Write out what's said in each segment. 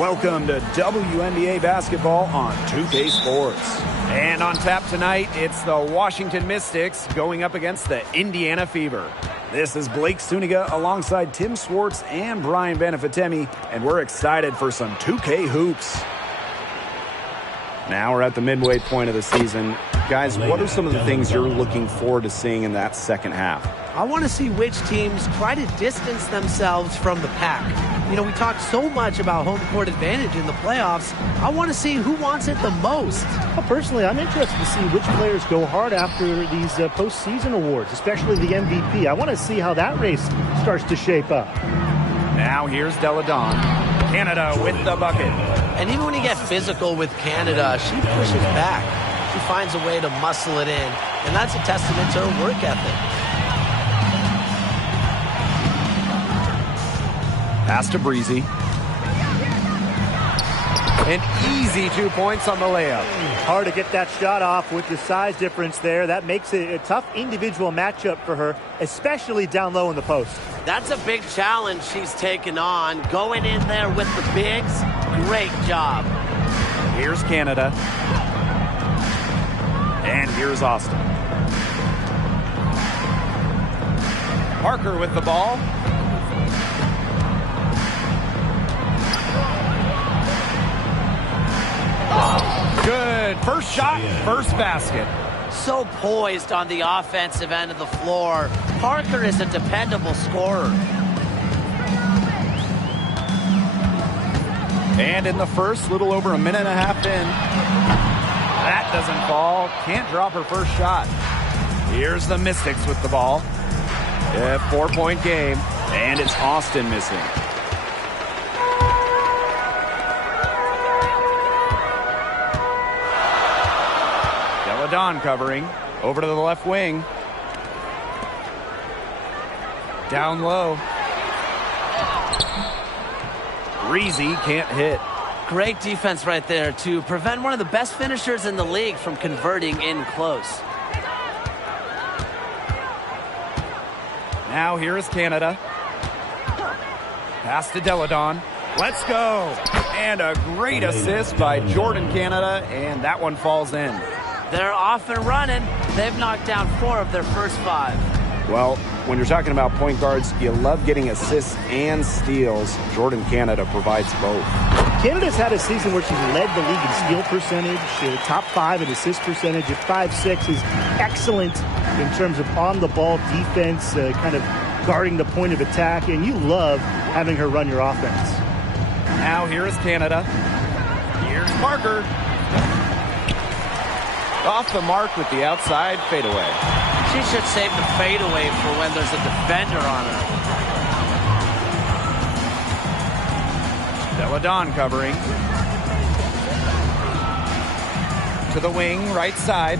Welcome to WNBA basketball on 2K Sports. And on tap tonight, it's the Washington Mystics going up against the Indiana Fever. This is Blake Suniga alongside Tim Swartz and Brian Benefitemi, and we're excited for some 2K hoops. Now we're at the midway point of the season. Guys, what are some of the things you're looking forward to seeing in that second half? I want to see which teams try to distance themselves from the pack. You know, we talked so much about home court advantage in the playoffs. I want to see who wants it the most. Well, personally, I'm interested to see which players go hard after these postseason awards, especially the MVP. I want to see how that race starts to shape up. Now here's Delle Donne. Canada with the bucket. And even when you get physical with Canada, she pushes back. She finds a way to muscle it in, and that's a testament to her work ethic. Pass to Breezy. An easy 2 points on the layup. Hard to get that shot off with the size difference there. That makes it a tough individual matchup for her, especially down low in the post. That's a big challenge she's taken on. Going in there with the bigs, great job. Here's Canada. And here's Austin. Parker with the ball. Good. First shot, first basket. So poised on the offensive end of the floor. Parker is a dependable scorer. And in the first, little over a minute and a half in. That doesn't fall. Can't drop her first shot. Here's the Mystics with the ball. A 4-point game. And it's Austin missing. Delle Donne covering. Over to the left wing. Down low. Breezy can't hit. Great defense right there to prevent one of the best finishers in the league from converting in close. Now here is Canada. Pass to Delle Donne. Let's go. And a great assist by Jordan Canada, and that one falls in. They're off and running. They've knocked down 4 of their first 5. Well, when you're talking about point guards, you love getting assists and steals. Jordan Canada provides both. Canada's had a season where she's led the league in steal percentage, top 5 in assist percentage at 5'6" is excellent in terms of on-the-ball defense, kind of guarding the point of attack, and you love having her run your offense. Now here is Canada. Here's Parker. Off the mark with the outside fadeaway. She should save the fadeaway for when there's a defender on her. Delle Donne covering. To the wing, right side.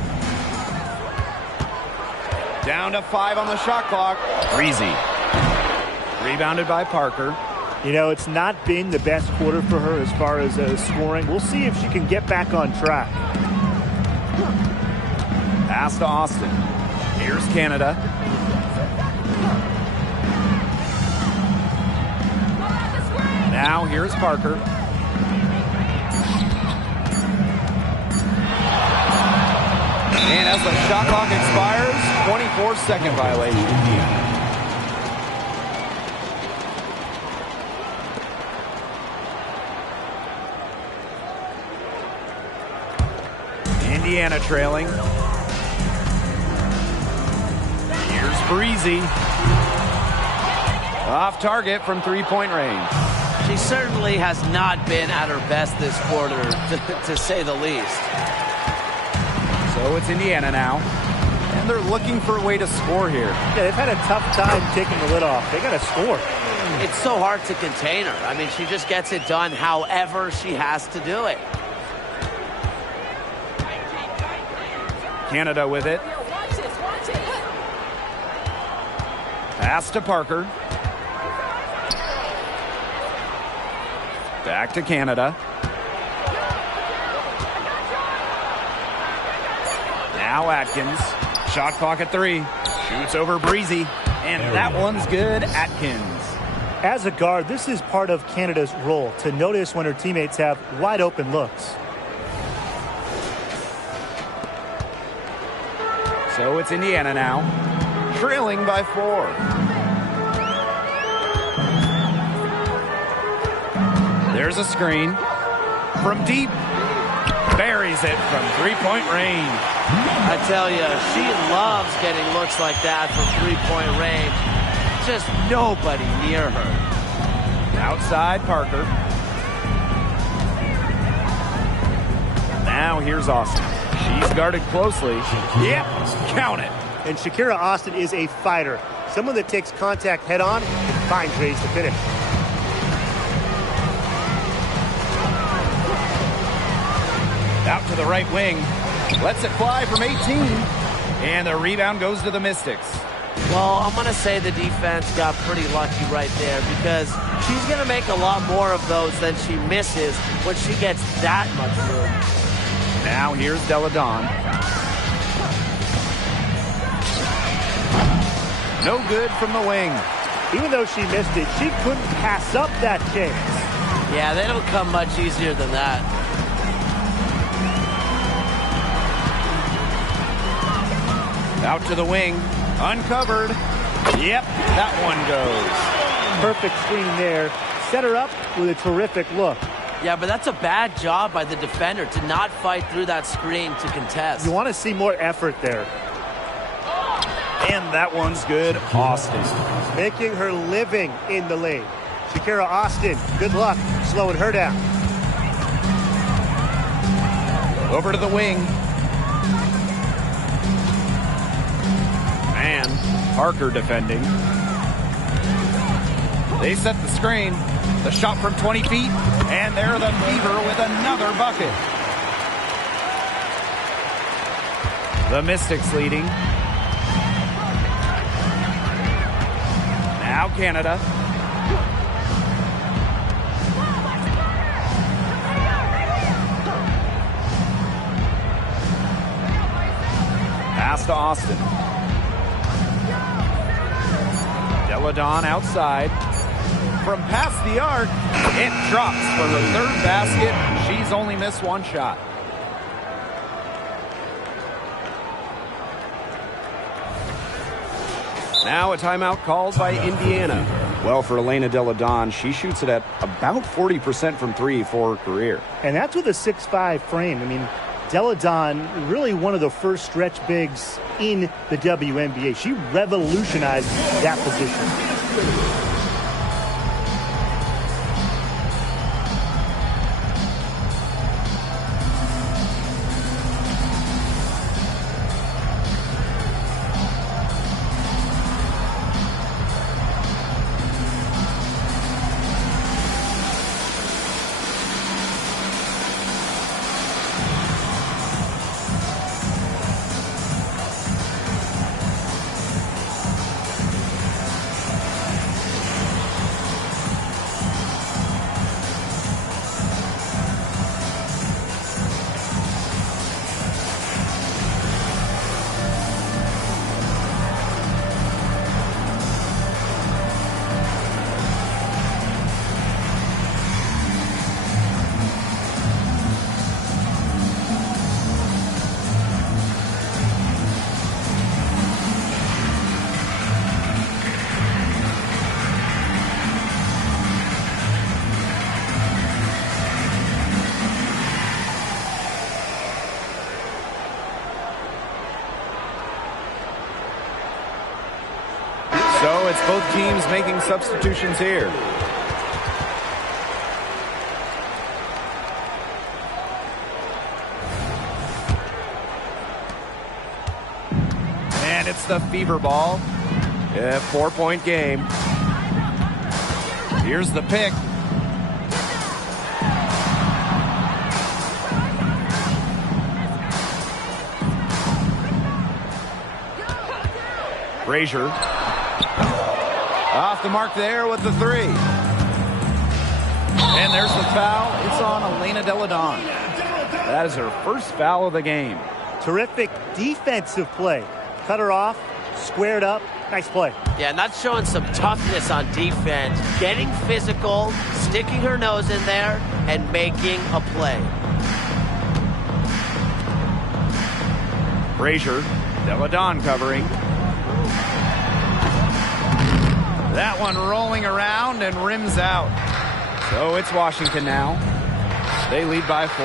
Down to 5 on the shot clock. Breezy. Rebounded by Parker. You know, it's not been the best quarter for her as far as scoring. We'll see if she can get back on track. Pass to Austin. Here's Canada. Now here's Parker. And as the shot clock expires, 24-second violation. Indiana trailing. Here's Breezy. Off target from 3-point range. She certainly has not been at her best this quarter, to say the least. So it's Indiana now. And they're looking for a way to score here. Yeah, they've had a tough time taking the lid off. They got to score. It's so hard to contain her. I mean, she just gets it done however she has to do it. Canada with it. Pass to Parker. Back to Canada. Now Atkins. Shot clock at 3. Shoots over Breezy. And that one's good. Atkins. As a guard, this is part of Canada's role, to notice when her teammates have wide open looks. So it's Indiana now, trailing by 4. There's a screen from deep. Buries it from three-point range. I tell you, she loves getting looks like that from three-point range. Just nobody near her. Outside Parker. Now here's Austin. She's guarded closely. Yep, count it. And Shakira Austin is a fighter. Someone that takes contact head-on and finds ways to finish. Out to the right wing. Lets it fly from 18. And the rebound goes to the Mystics. Well, I'm going to say the defense got pretty lucky right there because she's going to make a lot more of those than she misses when she gets that much room. Now here's Delle Donne. No good from the wing. Even though she missed it, she couldn't pass up that chance. Yeah, they don't come much easier than that. Out to the wing. Uncovered. Yep, that one goes. Perfect screen there. Set her up with a terrific look. Yeah, but that's a bad job by the defender to not fight through that screen to contest. You want to see more effort there. And that one's good. Austin. Making her living in the lane. Shakira Austin, good luck slowing her down. Over to the wing. And Parker defending. They set the screen. The shot from 20 feet. And they're the Fever with another bucket. The Mystics leading. Now Canada. Pass to Austin. Delle Donne outside. From past the arc, it drops for her third basket. She's only missed one shot. Now a timeout called by Indiana. Well, for Elena Delle Donne, she shoots it at about 40% from three for her career. And that's with a 6'5" frame. I mean, Delle Donne, really one of the first stretch bigs in the WNBA. She revolutionized that position. So it's both teams making substitutions here. And it's the Fever ball. Yeah, 4-point game. Here's the pick. Frazier. Off the mark there with the three. And there's the foul. It's on Elena Delle Donne. That is her first foul of the game. Terrific defensive play. Cut her off, squared up. Nice play. Yeah, and that's showing some toughness on defense. Getting physical, sticking her nose in there, and making a play. Frazier, Deladon covering. That one rolling around and rims out. So it's Washington now. They lead by 4.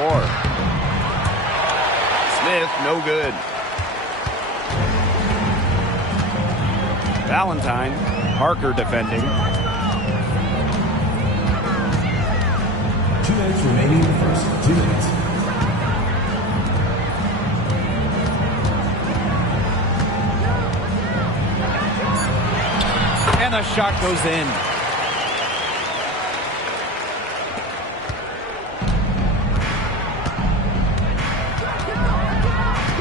Smith, no good. Valentine, Parker defending. 2 minutes remaining in the first. 2 minutes. And the shot goes in.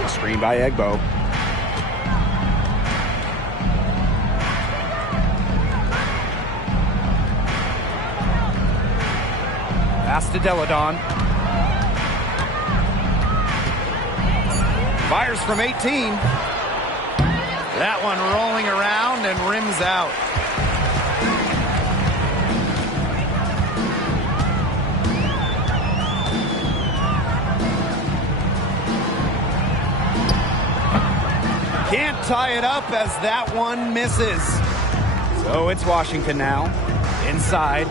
Screen by Egbo. Pass to Deladon. Fires from 18. That one rolling around and rims out. Can't tie it up as that one misses. So it's Washington now. Inside.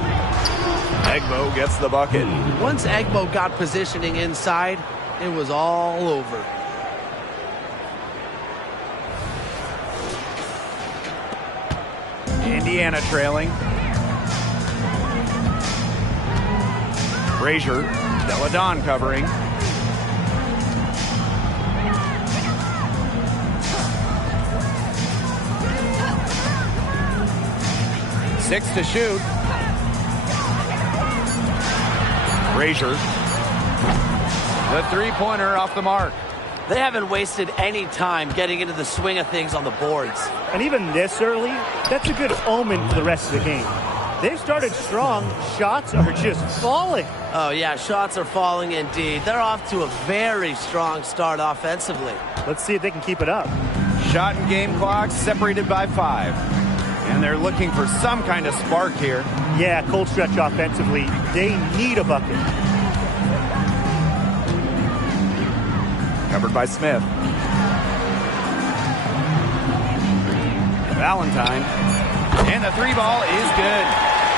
Egbo gets the bucket. Once Egbo got positioning inside, it was all over. Indiana trailing. Frazier, Deladon covering. Six to shoot. Frazier. The three-pointer off the mark. They haven't wasted any time getting into the swing of things on the boards. And even this early, that's a good omen for the rest of the game. They've started strong. Shots are just falling. Oh, yeah, shots are falling indeed. They're off to a very strong start offensively. Let's see if they can keep it up. Shot and game clock separated by 5. And they're looking for some kind of spark here. Yeah, cold stretch offensively. They need a bucket. Covered by Smith. Valentine. And the 3-ball is good.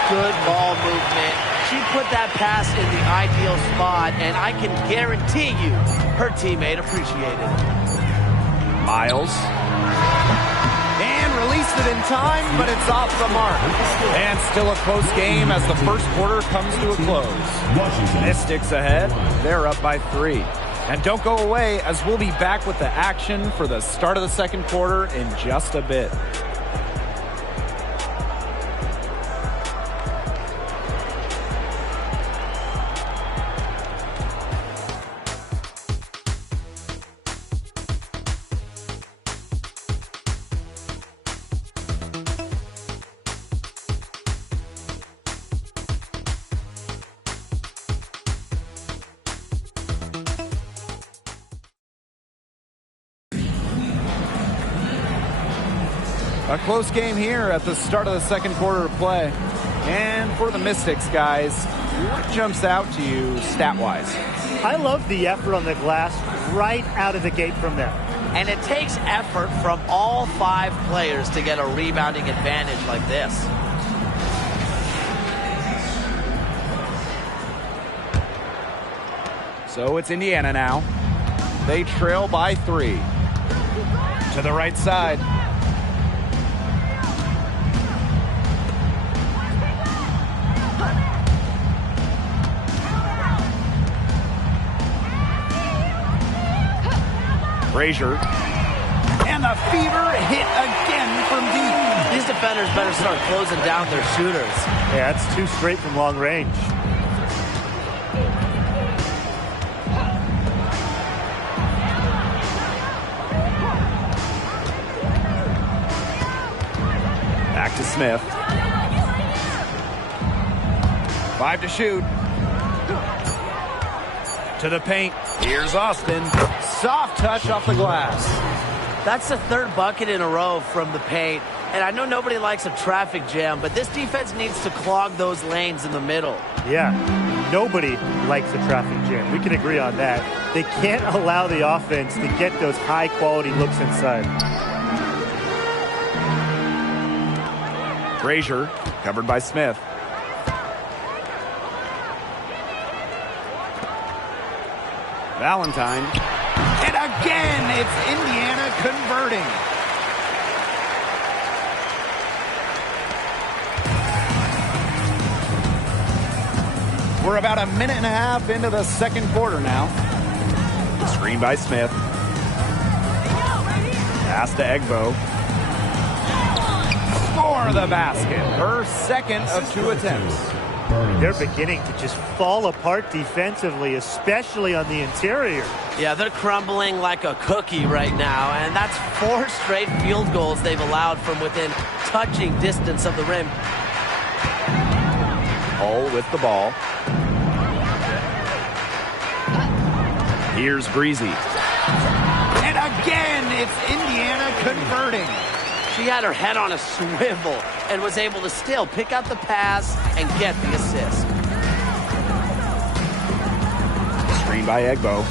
Good ball movement. She put that pass in the ideal spot, and I can guarantee you her teammate appreciated it. Miles. And released it in time, but it's off the mark. And still a close game as the first quarter comes to a close. Mystics ahead. They're up by 3. And don't go away, as we'll be back with the action for the start of the second quarter in just a bit. A close game here at the start of the second quarter of play. And for the Mystics, guys, what jumps out to you stat-wise? I love the effort on the glass right out of the gate from there. And it takes effort from all 5 players to get a rebounding advantage like this. So it's Indiana now. They trail by 3. To the right side. Frazier. And the fever hit again from deep. These defenders better start closing down their shooters. Yeah, that's 2 straight from long range. Back to Smith. 5 to shoot. To the paint. Here's Austin. Soft touch off the glass. That's the third bucket in a row from the paint. And I know nobody likes a traffic jam, but this defense needs to clog those lanes in the middle. Yeah, nobody likes a traffic jam. We can agree on that. They can't allow the offense to get those high-quality looks inside. Frazier, covered by Smith. Valentine. And again, it's Indiana converting. We're about a minute and a half into the second quarter now. Screen by Smith. Pass to Egbo. For the basket. Her second of 2 attempts. They're beginning to just fall apart defensively, especially on the interior. Yeah, they're crumbling like a cookie right now, and that's 4 straight field goals they've allowed from within touching distance of the rim. Hull with the ball. Here's Breezy. And again, it's Indiana converting. She had her head on a swivel and was able to still pick out the pass and get the assist. Screen by Egbo.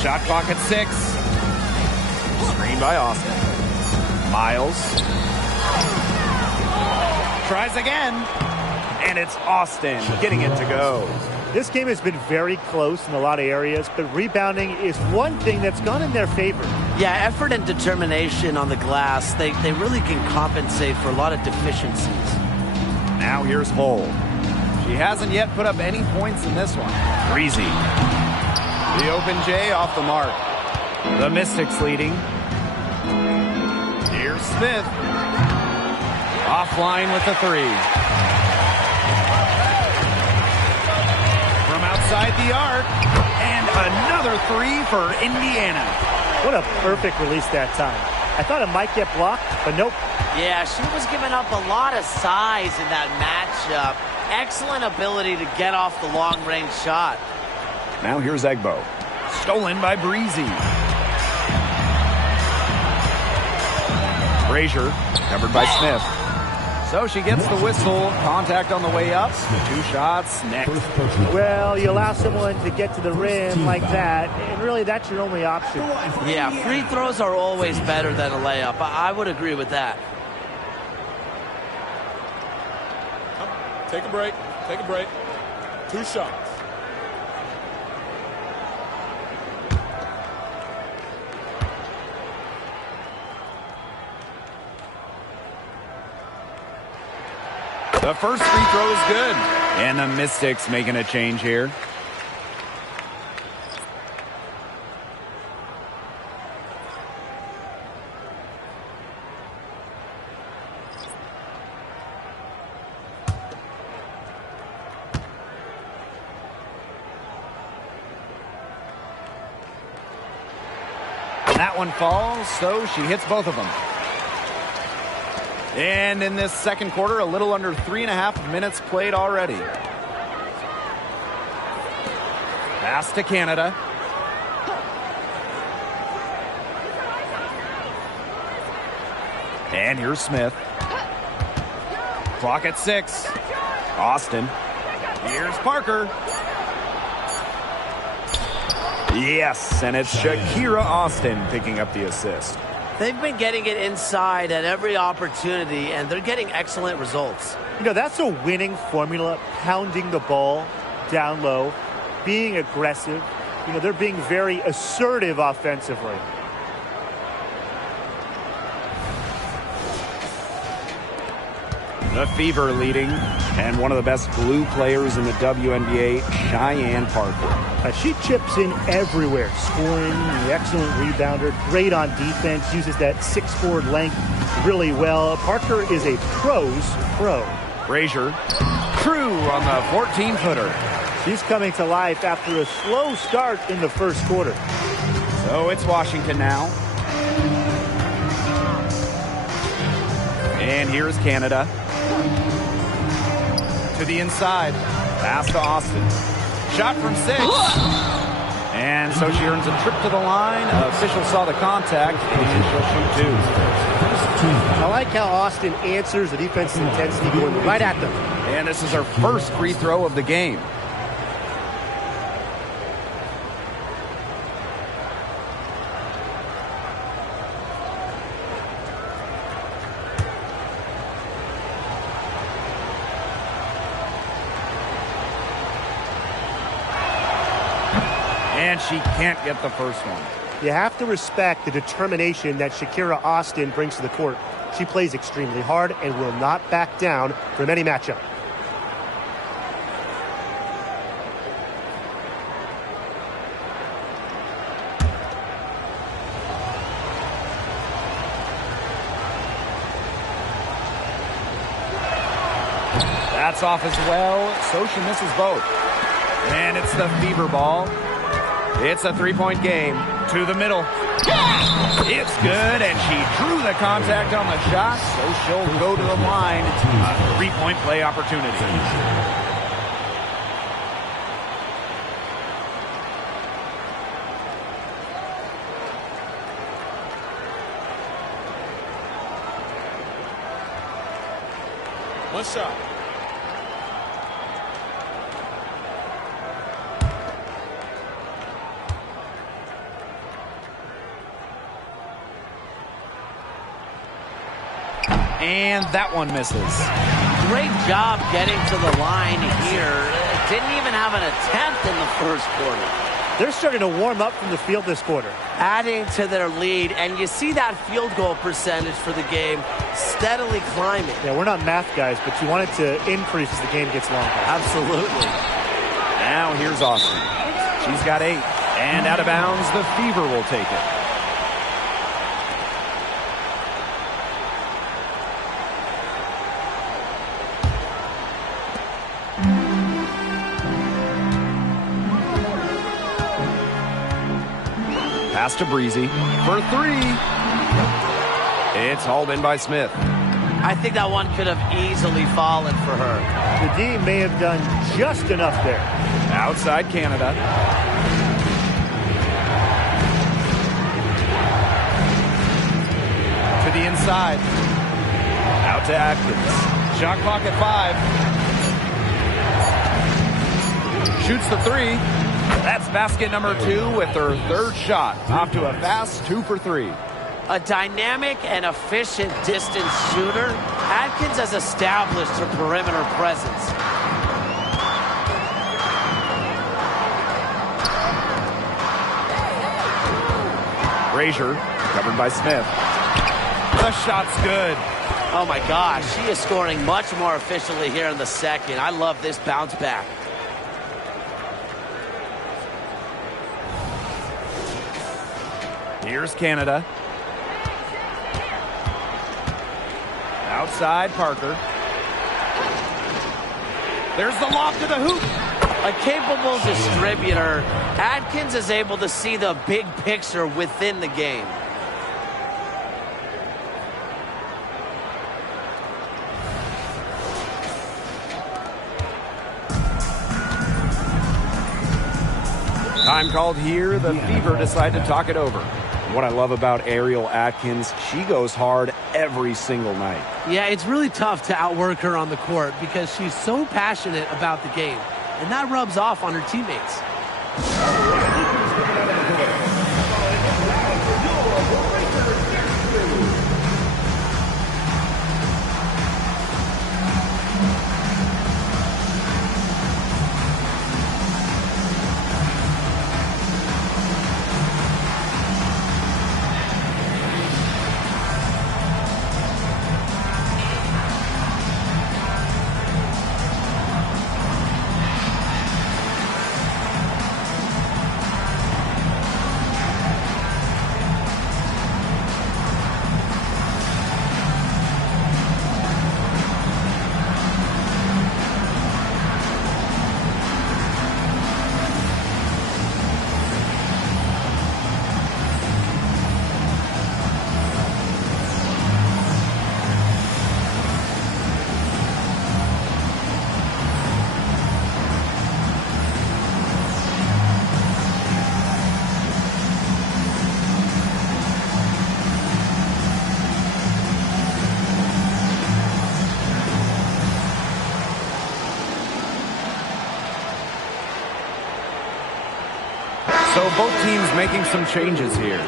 Shot clock at 6. Screen by Austin. Miles. Tries again. And it's Austin getting it to go. This game has been very close in a lot of areas, but rebounding is one thing that's gone in their favor. Yeah, effort and determination on the glass, they really can compensate for a lot of deficiencies. Now here's Hull. She hasn't yet put up any points in this one. Breezy. The open J off the mark. The Mystics leading. Here's Smith. Offline with the 3. From outside the arc. And another 3 for Indiana. What a perfect release that time. I thought it might get blocked, but nope. Yeah, she was giving up a lot of size in that matchup. Excellent ability to get off the long-range shot. Now here's Egbo. Stolen by Breezy. Frazier, covered by Smith. So she gets the whistle. Contact on the way up. 2 shots next. Well, you allow someone to get to the rim like that, and really that's your only option. Yeah, free throws are always better than a layup. I would agree with that. Take a break. Take a break. 2 shots. The first free throw is good. And the Mystics making a change here. That one falls, so she hits both of them. And in this second quarter, a little under 3.5 minutes played already. Pass to Canada. And here's Smith. Clock at 6. Austin. Here's Parker. Yes, and it's Shakira Austin picking up the assist. They've been getting it inside at every opportunity, and they're getting excellent results. You know, that's a winning formula, pounding the ball down low, being aggressive. You know, they're being very assertive offensively. The Fever leading, and one of the best blue players in the WNBA, Cheyenne Parker. She chips in everywhere, scoring, excellent rebounder, great on defense, uses that 6'4" length really well. Parker is a pro's pro. Frazier, Crew on the 14-footer. She's coming to life after a slow start in the first quarter. So it's Washington now. And here's Canada. To the inside. Pass to Austin. Shot from 6. And so she earns a trip to the line. Official saw the contact, and she'll shoot 2. I like how Austin answers the defensive intensity going right at them. And this is her first free throw of the game. And she can't get the first one. You have to respect the determination that Shakira Austin brings to the court. She plays extremely hard and will not back down from any matchup. That's off as well, so she misses both. And it's the Fever ball. It's a 3-point game. To the middle. It's good, and she drew the contact on the shot, so she'll go to the line. A 3-point play opportunity. One shot. And that one misses. Great job getting to the line here. Didn't even have an attempt in the first quarter. They're starting to warm up from the field this quarter. Adding to their lead, and you see that field goal percentage for the game steadily climbing. Yeah, we're not math guys, but you want it to increase as the game gets longer. Absolutely. Now here's Austin. She's got 8. And out of bounds, the Fever will take it. Pass to Breezy for 3. It's hauled in by Smith. I think that one could have easily fallen for her. The D may have done just enough there. Outside Canada. To the inside. Out to Atkins. Shot clock at 5. Shoots the 3. That's basket number 2 with her third shot. Off to a fast 2 for 3. A dynamic and efficient distance shooter, Atkins has established her perimeter presence. Frazier, covered by Smith. The shot's good. Oh my gosh, she is scoring much more efficiently here in the second. I love this bounce back. Here's Canada. Outside Parker. There's the lob to the hoop. A capable distributor, Atkins is able to see the big picture within the game. Time called here. The Fever decide to talk it over. What I love about Ariel Atkins, she goes hard every single night. Yeah, it's really tough to outwork her on the court because she's so passionate about the game, and that rubs off on her teammates. So both teams making some changes here.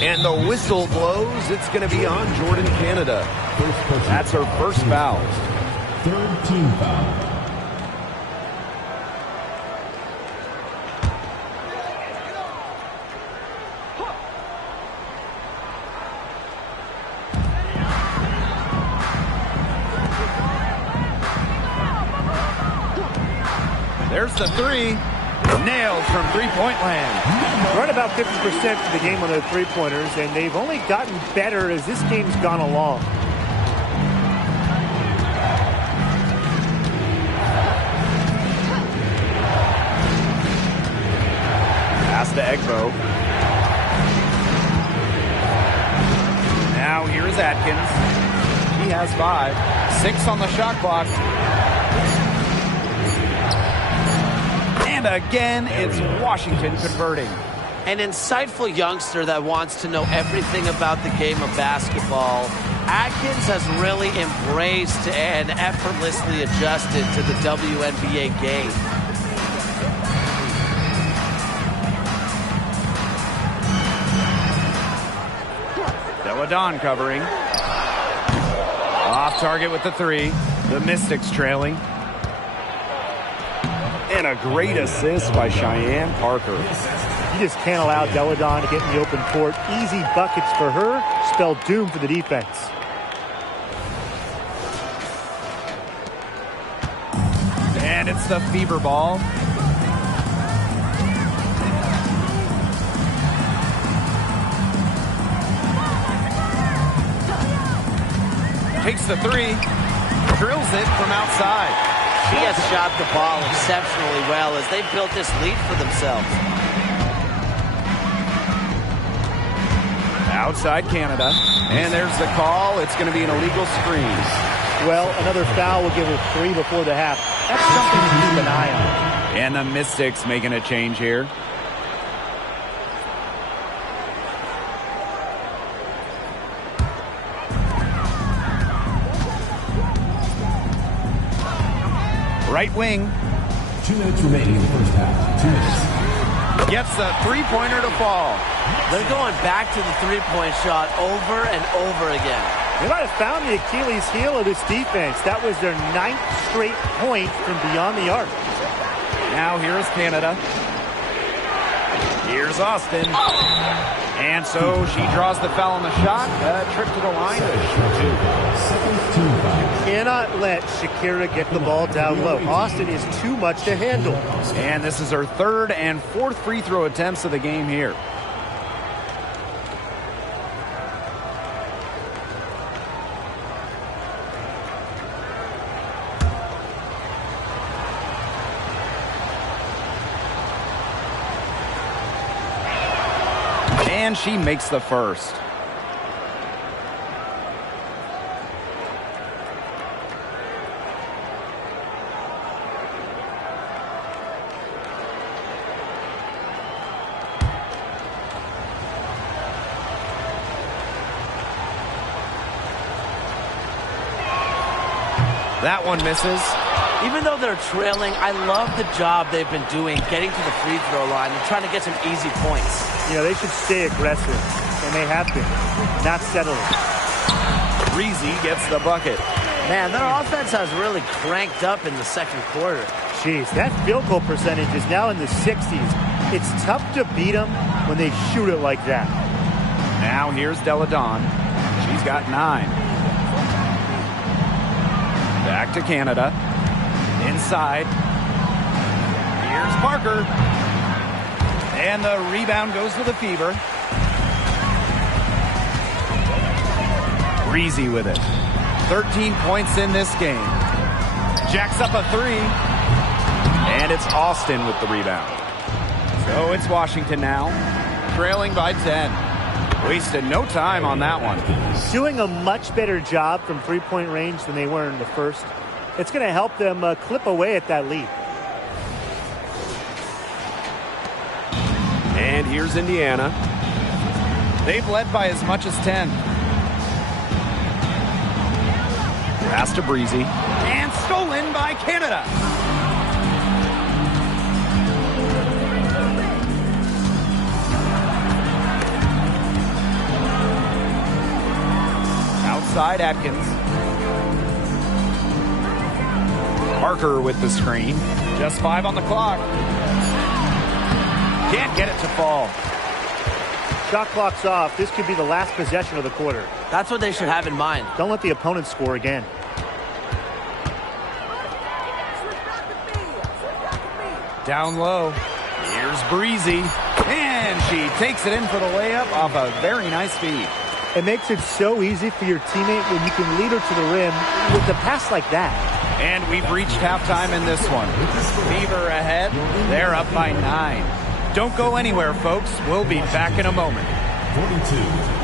And the whistle blows. It's going to be on Jordan Canada. That's her first foul. Third team foul. There's the three. Nailed from three-point land. Right about 50% of the game on their three-pointers, and they've only gotten better as this game's gone along. Pass to Egbo. Now here's Atkins. He has 5. 6 on the shot clock. And again, it's Washington converting. An insightful youngster that wants to know everything about the game of basketball. Atkins has really embraced and effortlessly adjusted to the WNBA game. Deladon covering. Off target with the 3. The Mystics trailing. And a great assist by Cheyenne Parker. You just can't allow Deladon to get in the open court. Easy buckets for her, spell doom for the defense. And it's the Fever ball. Takes the 3. Drills it from outside. She has shot the ball exceptionally well as they've built this lead for themselves. Outside Canada. And there's the call. It's going to be an illegal screen. Well, another foul will give her 3 before the half. That's something to keep an eye on. And the Mystics making a change here. Right wing. 2 minutes remaining in the first half. 2 minutes. Gets the three-pointer to fall. They're going back to the three-point shot over and over again. They might have found the Achilles heel of this defense. That was their 9th straight point from beyond the arc. Now here's Canada. Here's Austin. And so she draws the foul on the shot. Trip to the line to shoot 2. Cannot let Shakira get the ball down low. Austin is too much to handle. And this is her 3rd and 4th free throw attempts of the game here. And she makes the first. That one misses. Even though they're trailing, I love the job they've been doing getting to the free throw line and trying to get some easy points. You know, they should stay aggressive, and they have been, not settling. Breezy gets the bucket. Man, their offense has really cranked up in the second quarter. Jeez, that field goal percentage is now in the 60s. It's tough to beat them when they shoot it like that. Now here's Deladon. She's got 9. Back to Canada. Inside. Here's Parker. And the rebound goes to the Fever. Breezy with it. 13 points in this game. Jacks up a 3. And it's Austin with the rebound. So it's Washington now. Trailing by 10. Wasted no time on that one. Doing a much better job from three-point range than they were in the first. It's going to help them clip away at that lead. And here's Indiana. They've led by as much as 10. Pass to Breezy. And stolen by Canada. Outside Atkins. Parker with the screen. Just 5 on the clock. Can't get it to fall. Shot clock's off. This could be the last possession of the quarter. That's what they should have in mind. Don't let the opponent score again. Down low. Here's Breezy. And she takes it in for the layup off a very nice feed. It makes it so easy for your teammate when you can lead her to the rim with a pass like that. And we've reached halftime in this one. Fever ahead. They're up by 9. Don't go anywhere, folks. We'll be back in a moment. 42.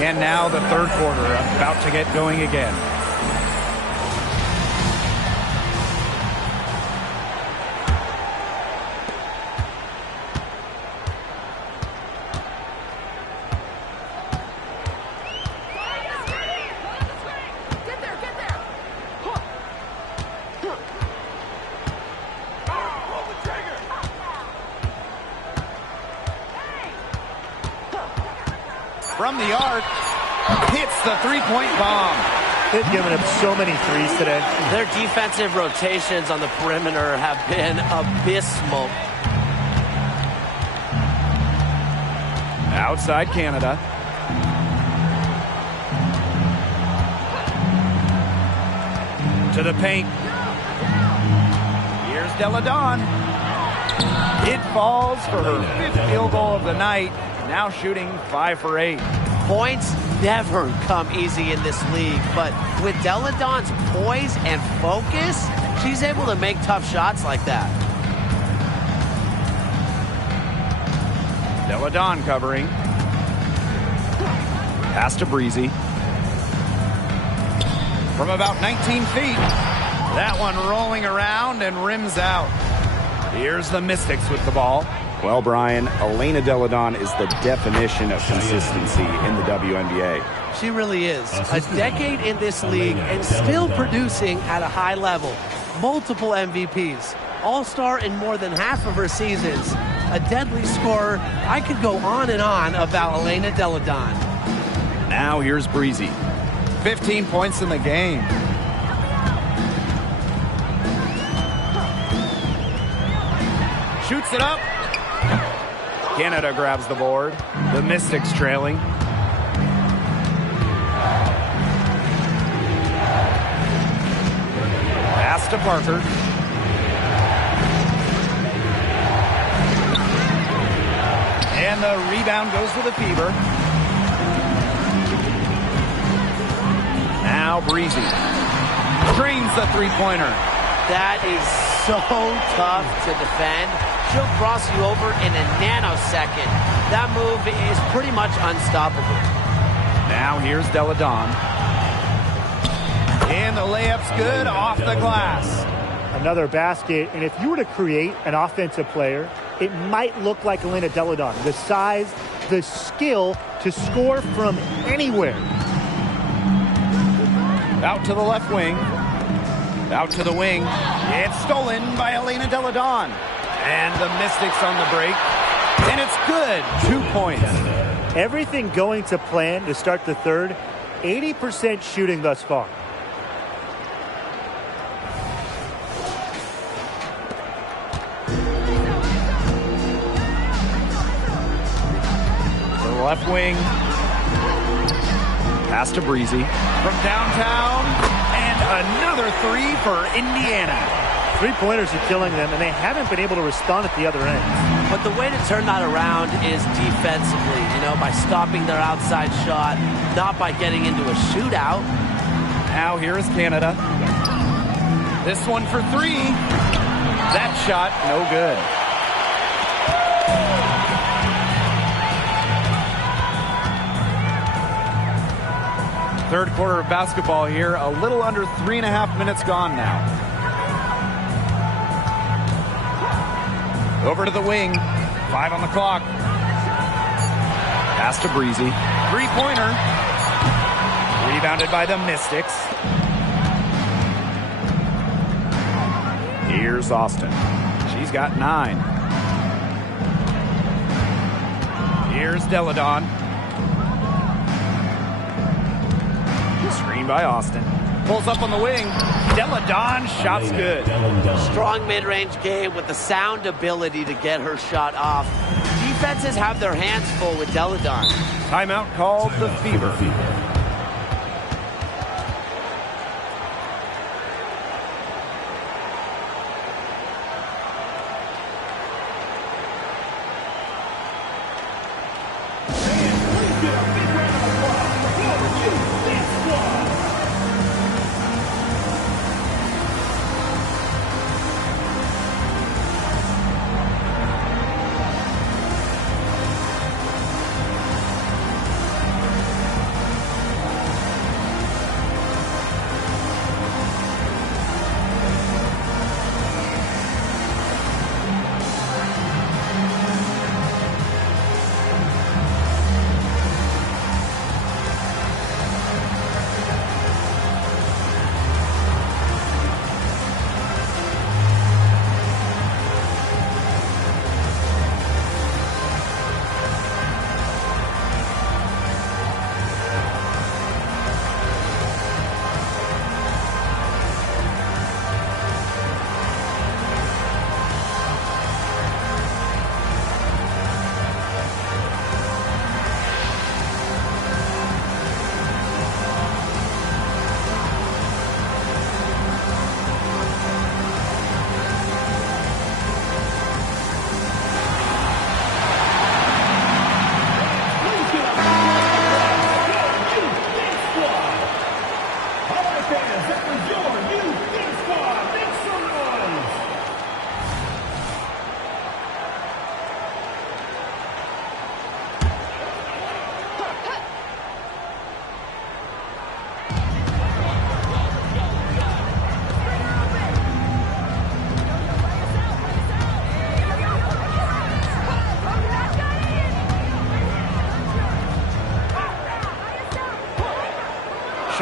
And now the third quarter about to get going again. From the arc, hits the three-point bomb. They've given up so many threes today. Their defensive rotations on the perimeter have been abysmal. Outside Canada. To the paint. Here's Deladon. It falls for her fifth field goal of the night. Now shooting 5 for 8. Points never come easy in this league, but with Deladon's poise and focus, she's able to make tough shots like that. Deladon covering. Pass to Breezy. from about 19 feet. That one rolling around and rims out. Here's the Mystics with the ball. Well, Brian, Elena Delle Donne is the definition of consistency in the WNBA. She really is. A decade in this league and still producing at a high level. Multiple MVPs. All-star in more than half of her seasons. A deadly scorer. I could go on and on about Elena Delle Donne. Now here's Breezy. 15 points in the game. Shoots it up. Canada grabs the board. The Mystics trailing. Pass to Parker. And the rebound goes to the Fever. Now Breezy drains the three-pointer. That is so tough to defend. She'll cross you over in a nanosecond. That move is pretty much unstoppable. Now here's Delle Donne. And the layup's good off the glass. Another basket, and if you were to create an offensive player, it might look like Elena Delle Donne. The size, the skill to score from anywhere. Out to the left wing. Out to the wing. It's stolen by Elena Delle Donne. And the Mystics on the break. And it's good. 2 points. Everything going to plan to start the third. 80% shooting thus far. To the left wing. Pass to Breezy. From downtown. And another three for Indiana. Three-pointers are killing them, and they haven't been able to respond at the other end. But the way to turn that around is defensively, by stopping their outside shot, not by getting into a shootout. Now here is Canada. This one for three. That shot, no good. Third quarter of basketball here. A little under 3.5 minutes gone now. Over to the wing. 5 on the clock. Pass to Breezy. Three-pointer. Rebounded by the Mystics. Here's Austin. She's got 9. Here's Delle Donne. Screen by Austin. Pulls up on the wing. Delle Donne, shot's good. Strong mid-range game with the sound ability to get her shot off. Defenses have their hands full with Delle Donne. Timeout called the Fever.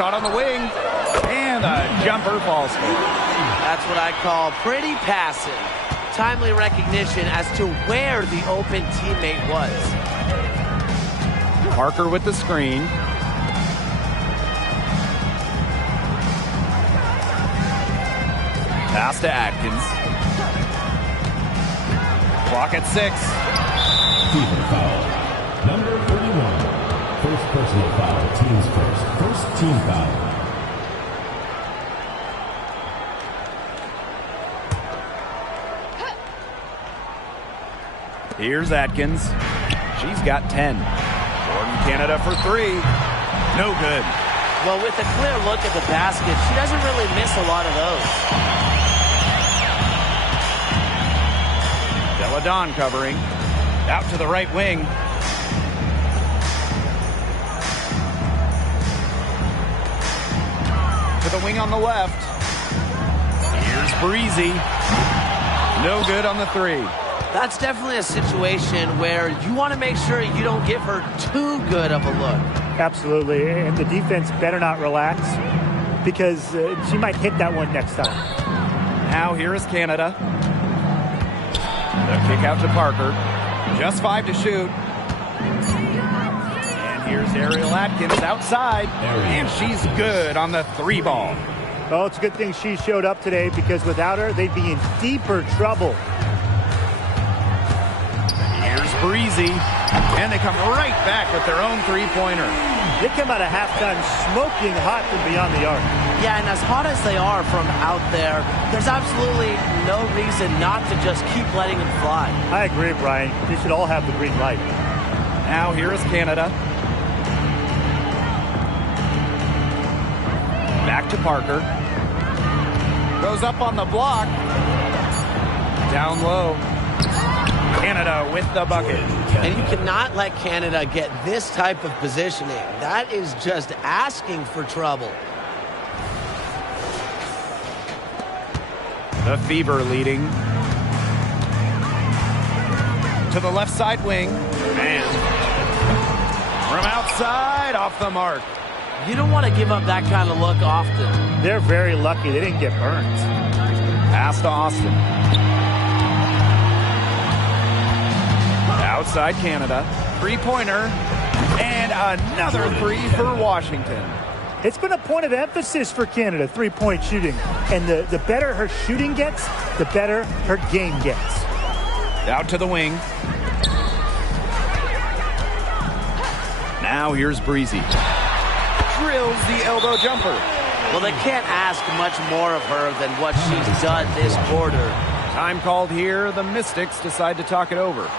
Caught on the wing. And a jumper falls for. That's what I call pretty passive. Timely recognition as to where the open teammate was. Parker with the screen. Pass to Atkins. Clock at 6. Fever foul. Number 31. First personal foul. Team's first. First team foul. Here's Atkins. She's got 10. Jordan Canada for 3. No good. Well, with a clear look at the basket, she doesn't really miss a lot of those. Deladon covering. Out to the right wing. To the wing on the left. Here's Breezy. No good on the 3. That's definitely a situation where you want to make sure you don't give her too good of a look. Absolutely, and the defense better not relax because she might hit that one next time. Now here is Canada. The kick out to Parker. Just 5 to shoot. And here's Ariel Atkins outside. And she's good on the 3 ball. Well, it's a good thing she showed up today because without her, they'd be in deeper trouble. Here's Breezy. And they come right back with their own 3-pointer. They come out of halftime smoking hot from beyond the arc. Yeah, and as hot as they are from out there, there's absolutely no reason not to just keep letting them fly. I agree, Brian. They should all have the green light. Now here is Canada. Back to Parker. Goes up on the block. Down low. Canada with the bucket. And you cannot let Canada get this type of positioning. That is just asking for trouble. The Fever leading. To the left side wing. And from outside, off the mark. You don't want to give up that kind of look often. They're very lucky. They didn't get burned. Pass to Austin. Outside Canada. 3-pointer. And another 3 for Washington. It's been a point of emphasis for Canada, 3-point shooting. And the better her shooting gets, the better her game gets. Out to the wing. Now here's Breezy. Drills the elbow jumper. Well, they can't ask much more of her than what she's done this quarter. Time called here. The Mystics decide to talk it over.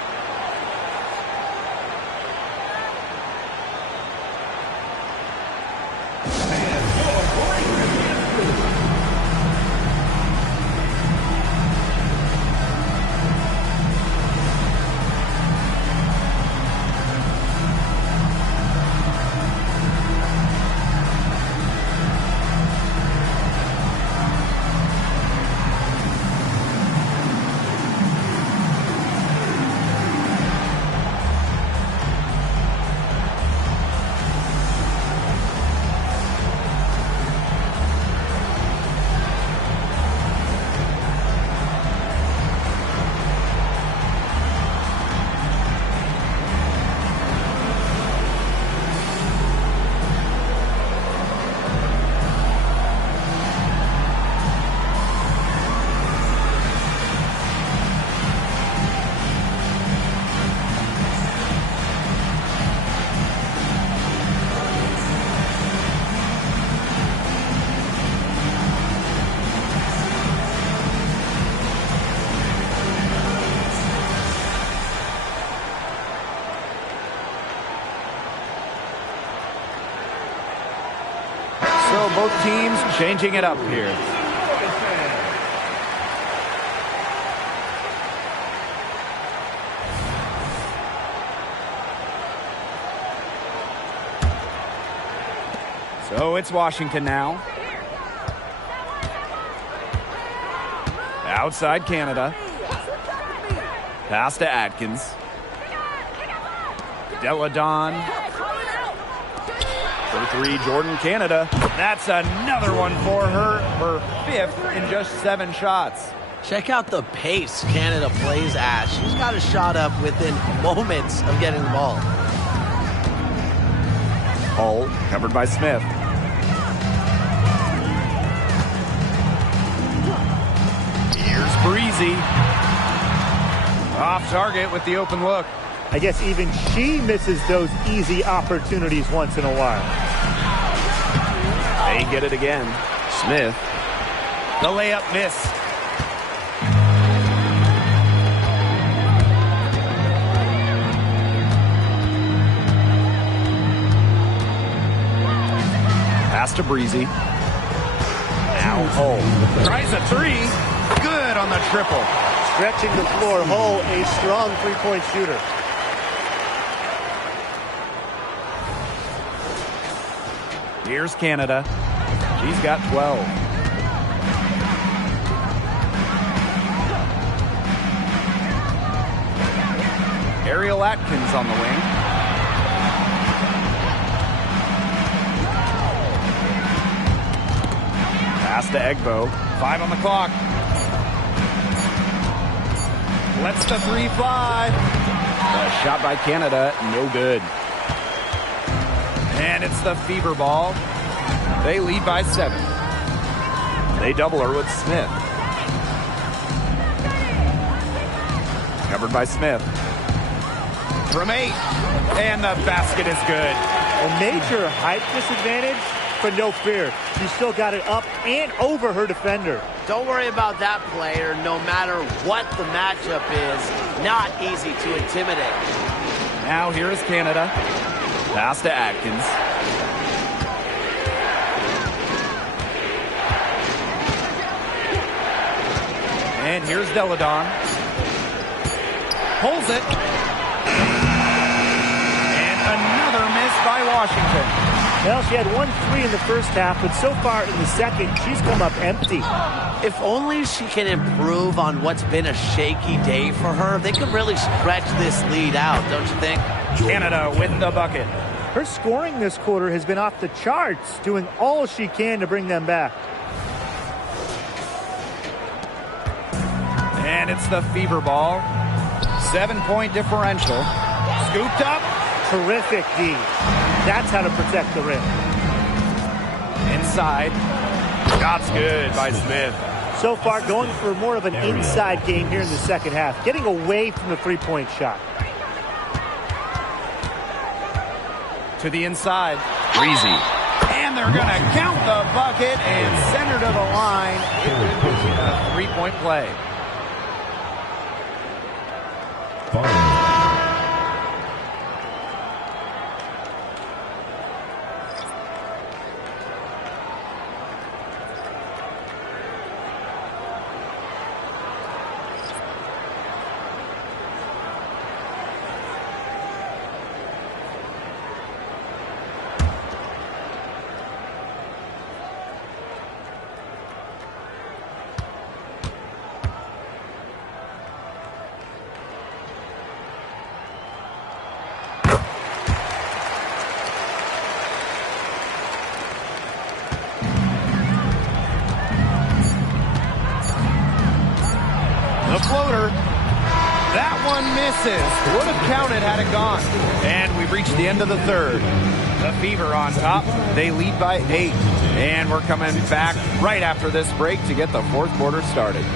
So both teams changing it up here. So it's Washington now. Outside Canada. Pass to Atkins. Deladon. For three, Jordan Canada. That's another one for her. Her 5th in just 7 shots. Check out the pace Canada plays at. She's got a shot up within moments of getting the ball. Hull covered by Smith. Here's Breezy. Off target with the open look. I guess even she misses those easy opportunities once in a while. They get it again. Smith. The layup miss. Pass to Breezy. Now Hull. Tries a 3. Good on the triple. Stretching the floor. Hull, a strong three-point shooter. Here's Canada. She's got 12. Ariel Atkins on the wing. Pass to Egbo. 5 on the clock. Lets the 3 fly. A shot by Canada, no good. And it's the Fever ball. They lead by 7. They double her with Smith. Covered by Smith. From 8. And the basket is good. A major height disadvantage, but no fear. She still got it up and over her defender. Don't worry about that player, no matter what the matchup is. Not easy to intimidate. Now here is Canada. Pass to Atkins. And here's Deladon. Pulls it. And another miss by Washington. Well, she had 1 3 in the first half, but so far in the second, she's come up empty. If only she can improve on what's been a shaky day for her, they could really stretch this lead out, don't you think? Canada with the bucket. Her scoring this quarter has been off the charts, doing all she can to bring them back. And it's the Fever ball. 7-point differential. Scooped up. Terrific D. That's how to protect the rim. Inside. Shot's good by Smith. So far, going for more of an inside game here in the second half, getting away from the three-point shot. To the inside. Breezy. And they're going to count the bucket and send her to the line. It would be a 3-point play. Farley. The floater. That one misses. Would have counted had it gone. And we've reached the end of the third. The Fever on top. They lead by 8. And we're coming back right after this break to get the fourth quarter started.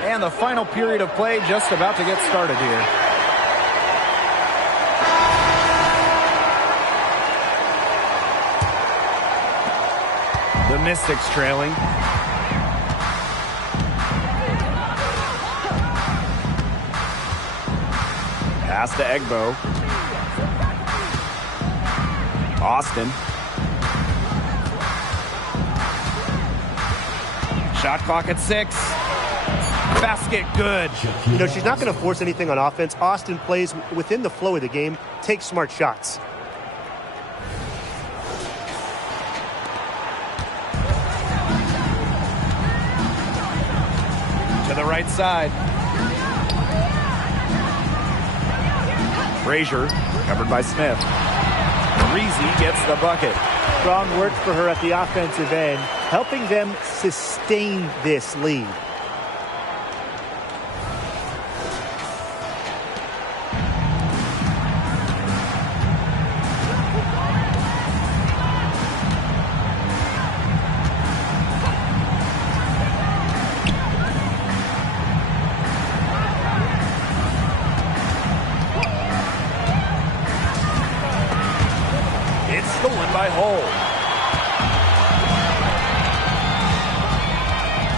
And the final period of play just about to get started here. The Mystics trailing. Pass to Egbo. Austin. Shot clock at 6. Basket good. You know, she's not going to force anything on offense. Austin plays within the flow of the game, takes smart shots. To the right side. Frazier, covered by Smith. Breezy gets the bucket. Strong work for her at the offensive end, helping them sustain this lead. Stolen by Hull.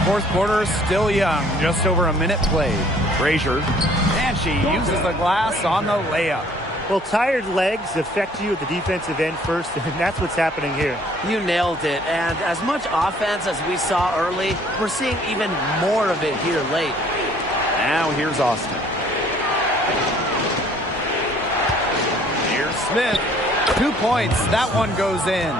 Fourth quarter still young, just over a minute played. Frazier, and she uses the glass on the layup. Well, tired legs affect you at the defensive end first, and that's what's happening here. You nailed it. And as much offense as we saw early, we're seeing even more of it here late. Now here's Austin. Here's Smith. 2 points. That one goes in.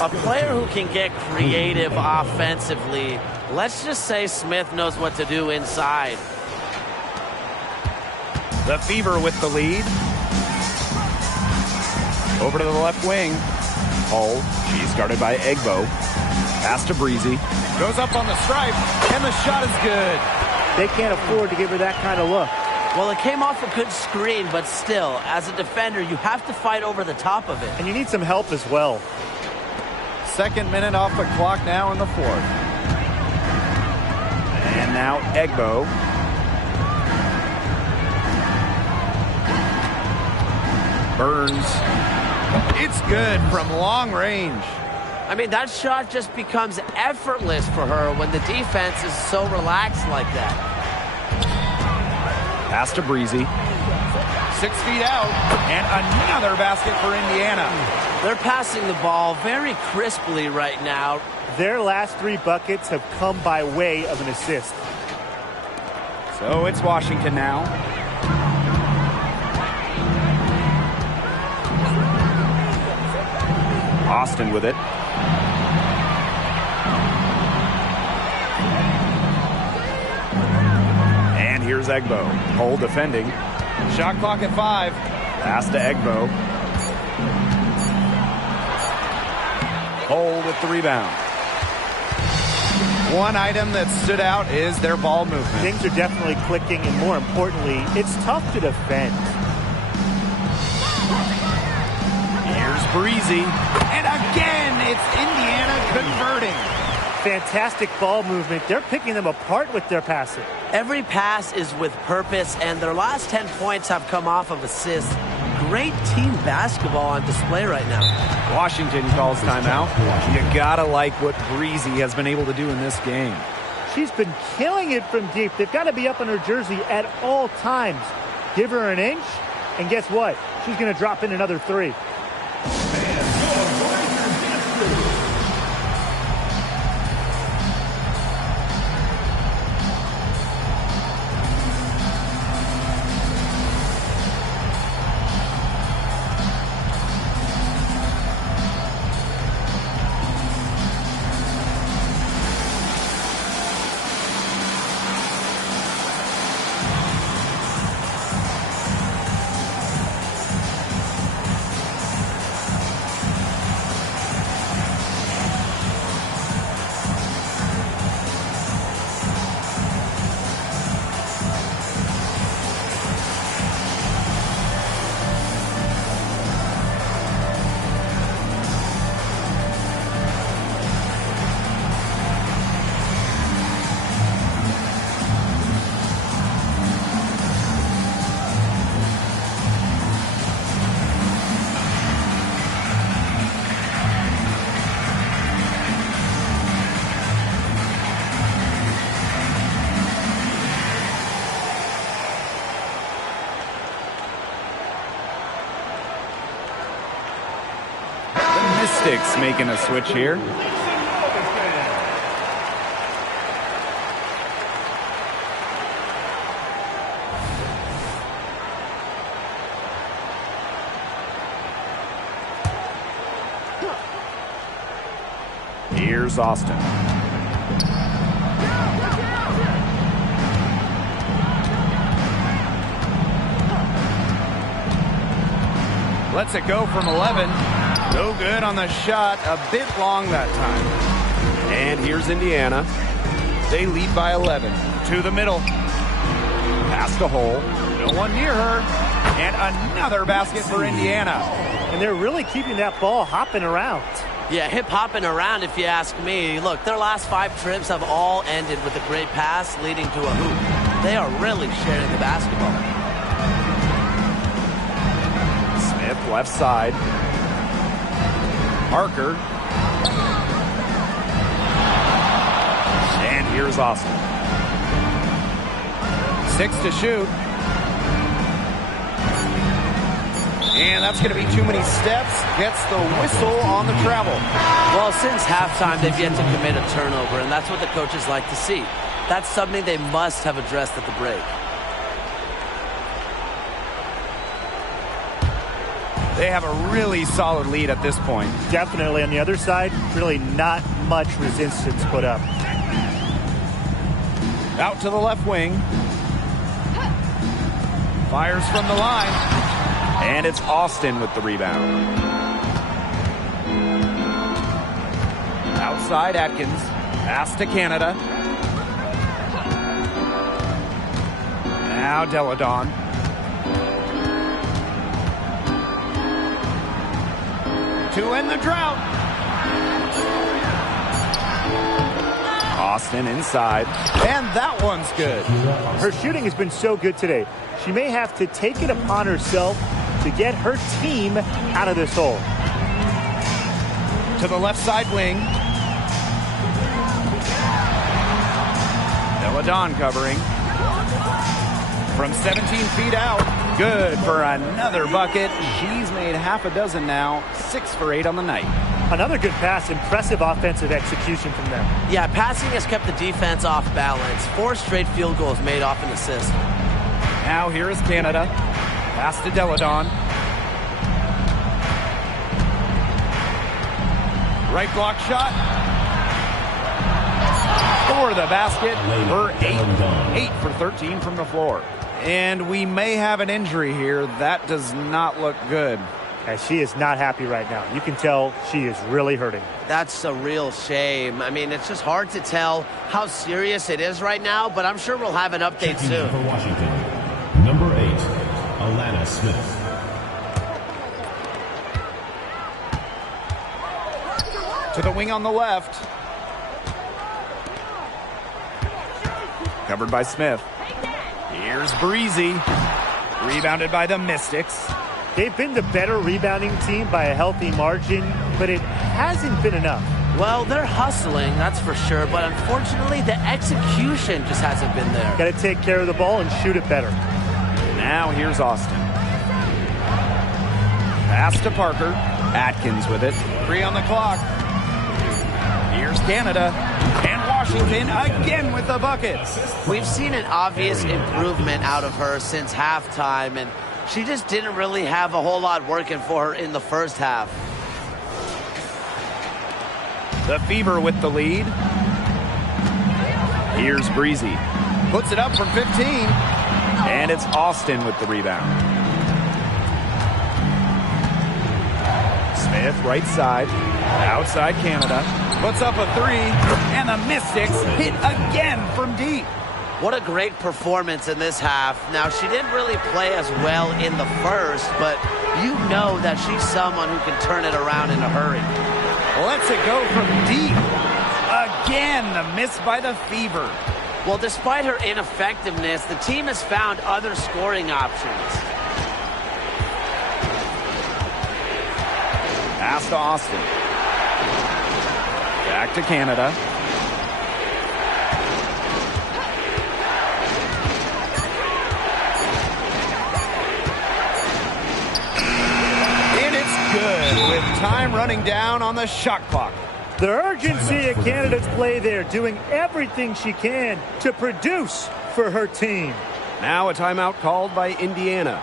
A player who can get creative offensively. Let's just say Smith knows what to do inside. The Fever with the lead. Over to the left wing. Hull. She's guarded by Egbo. Pass to Breezy. Goes up on the stripe, and the shot is good. They can't afford to give her that kind of look. Well, it came off a good screen, but still, as a defender, you have to fight over the top of it. And you need some help as well. Second minute off the clock now in the fourth. And now Egbo. Burns. It's good from long range. I mean, that shot just becomes effortless for her when the defense is so relaxed like that. Pass to Breezy. 6 feet out. And another basket for Indiana. They're passing the ball very crisply right now. Their last 3 buckets have come by way of an assist. So it's Washington now. Austin with it. And here's Egbo. Hull defending. Shot clock at 5. Pass to Egbo. Hull with the rebound. One item that stood out is their ball movement. Things are definitely clicking, and more importantly, it's tough to defend. Here's Breezy. And again, it's Indiana converting. Fantastic ball movement. They're picking them apart with their passing. Every pass is with purpose, and their last 10 points have come off of assists. Great team basketball on display right now. Washington calls timeout. You gotta like what Breezy has been able to do in this game. She's been killing it from deep. They've got to be up in her jersey at all times. Give her an inch, and guess what? She's going to drop in another 3. Mystics making a switch here. Here's Austin. Lets it go from 11. No good on the shot. A bit long that time. And here's Indiana. They lead by 11. To the middle. Pass to Hole. No one near her. And another basket for Indiana. And they're really keeping that ball hopping around. Yeah, hip-hopping around if you ask me. Look, their last 5 trips have all ended with a great pass leading to a hoop. They are really sharing the basketball. Smith, left side. Parker. And here's Austin. 6 to shoot. And that's going to be too many steps. Gets the whistle on the travel. Well, since halftime, they've yet to commit a turnover, and that's what the coaches like to see. That's something they must have addressed at the break. They have a really solid lead at this point. Definitely on the other side, really not much resistance put up. Out to the left wing. Fires from the line. And it's Austin with the rebound. Outside Atkins. Pass to Canada. Now Deladon. To end the drought. Austin inside. And that one's good. Her shooting has been so good today. She may have to take it upon herself to get her team out of this hole. To the left side wing. Deladon covering. From 17 feet out. Good for another bucket. She's made half a dozen now. 6 for 8 on the night. Another good pass. Impressive offensive execution from them. Yeah, passing has kept the defense off balance. 4 straight field goals made off an assist. Now here is Canada. Pass to Deladon. Right block shot. For the basket. For 8 for 13 from the floor. And we may have an injury here. That does not look good. And she is not happy right now. You can tell she is really hurting. That's a real shame. I mean, it's just hard to tell how serious it is right now, but I'm sure we'll have an update soon. For Washington, number 8, Alana Smith. To the wing on the left. Covered by Smith. Here's Breezy. Rebounded by the Mystics. They've been the better rebounding team by a healthy margin, but it hasn't been enough. Well, they're hustling, that's for sure, but unfortunately, the execution just hasn't been there. Got to take care of the ball and shoot it better. Now here's Austin. Pass to Parker. Atkins with it. 3 on the clock. Here's Canada. And Washington again with the buckets. We've seen an obvious improvement out of her since halftime, and she just didn't really have a whole lot working for her in the first half. The Fever with the lead. Here's Breezy. Puts it up from 15. And it's Austin with the rebound. Smith, right side. Outside Canada. Puts up a 3. And the Mystics hit again from deep. What a great performance in this half. Now, she didn't really play as well in the first, but you know that she's someone who can turn it around in a hurry. Lets it go from deep. Again, the miss by the Fever. Well, despite her ineffectiveness, the team has found other scoring options. Pass to Austin. Back to Canada. Good, with time running down on the shot clock. The urgency of Canada's play there, doing everything she can to produce for her team. Now a timeout called by Indiana.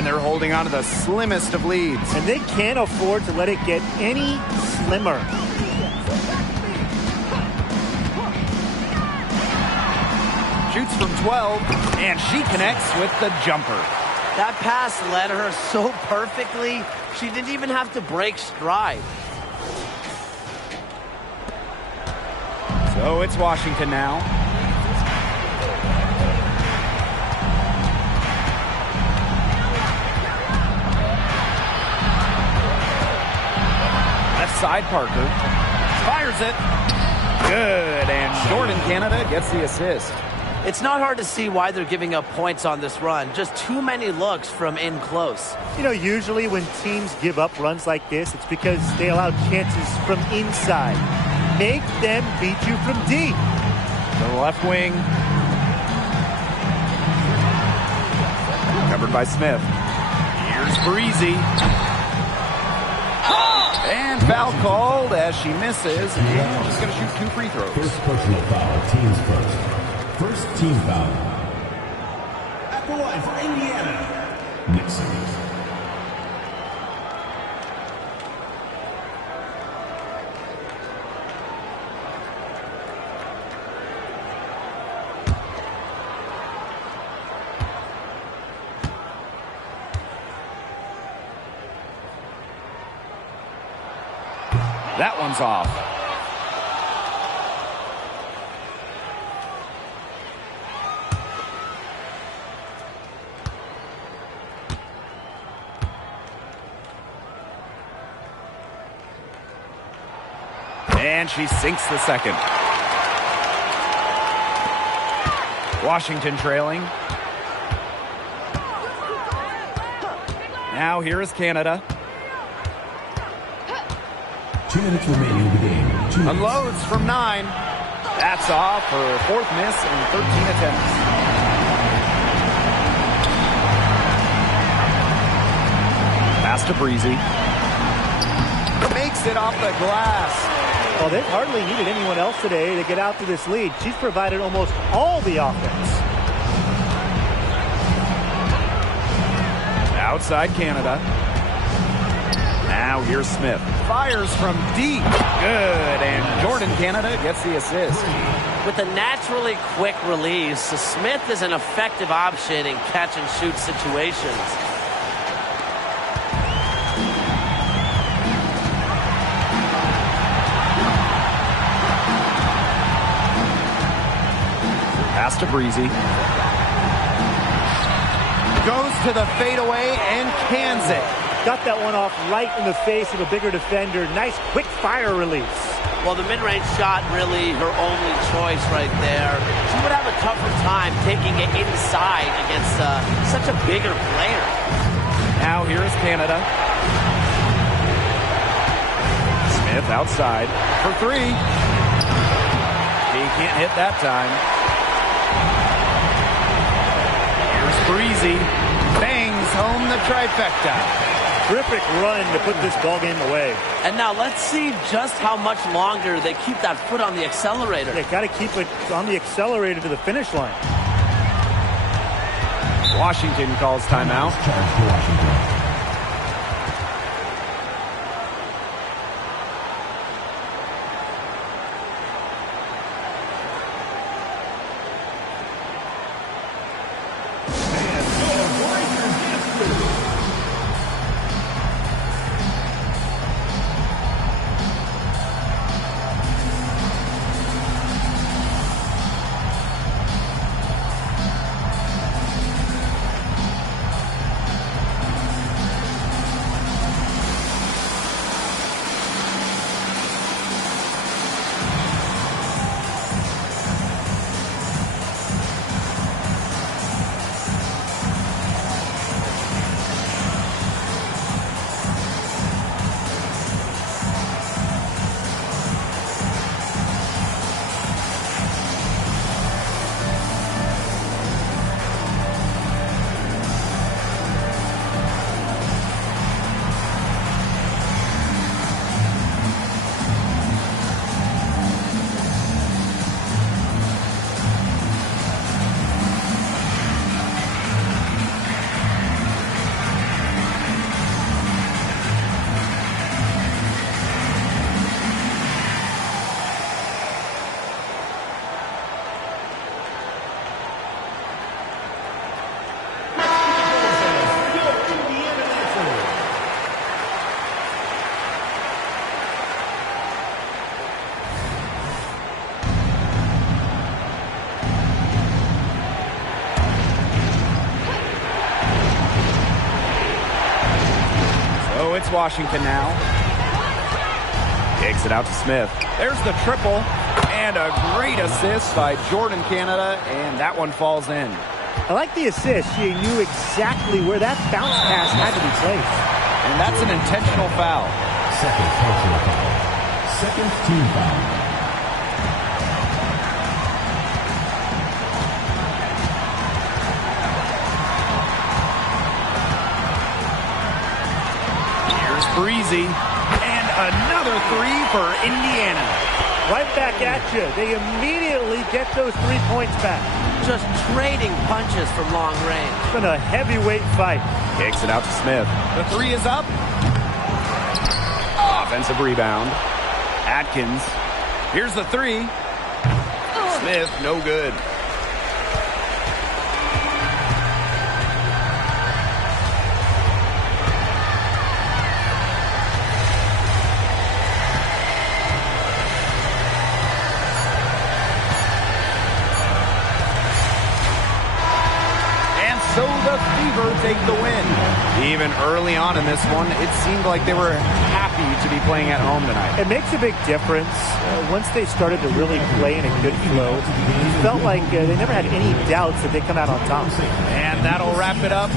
And they're holding on to the slimmest of leads. And they can't afford to let it get any slimmer. Shoots from 12, and she connects with the jumper. That pass led her so perfectly, she didn't even have to break stride. So it's Washington now. Left side, Parker. Fires it. Good, and Jordan Canada gets the assist. It's not hard to see why they're giving up points on this run. Just too many looks from in close. You know, usually when teams give up runs like this, it's because they allow chances from inside. Make them beat you from deep. The left wing. Covered by Smith. Here's Breezy. And foul called as she misses. And she's going to shoot 2 free throws. First personal foul, teams first. First team foul. At the line for Indiana, Nixon. That one's off. And she sinks the second. Washington trailing. Now here is Canada. 2 minutes remaining in the game. 2 minutes. Unloads from 9. That's off her 4th miss in 13 attempts. Pass to Breezy. Makes it off the glass. Well, they've hardly needed anyone else today to get out to this lead. She's provided almost all the offense. Outside Canada. Now here's Smith. Fires from deep. Good. And Jordan Canada gets the assist. With a naturally quick release, Smith is an effective option in catch-and-shoot situations. Pass to Breezy. Goes to the fadeaway and cans it. Got that one off right in the face of a bigger defender. Nice quick fire release. Well, the mid-range shot really her only choice right there. She would have a tougher time taking it inside against such a bigger player. Now here's Canada. Smith outside for 3. He can't hit that time. Here's Breezy. Bangs home the trifecta. Terrific run to put this ball game away. And now let's see just how much longer they keep that foot on the accelerator. They got to keep it on the accelerator to the finish line. Washington calls timeout. Charge for Washington. Washington now. Kicks it out to Smith. There's the triple. And a great assist by Jordan Canada, and that one falls in. I like the assist. She knew exactly where that bounce pass had to be placed. And that's an intentional foul. Second personal foul. Second team foul. Here's Breezy. And another three for Indiana. Right back at you. They immediately get those 3 points back. Just trading punches from long range. It's been a heavyweight fight. Kicks it out to Smith. The three is up. Offensive rebound. Atkins. Here's the three. Smith, no good. So the Fever take the win. Even early on in this one, it seemed like they were happy to be playing at home tonight. It makes a big difference. Once they started to really play in a good flow, it felt like they never had any doubts that they come out on top. And that'll wrap it up.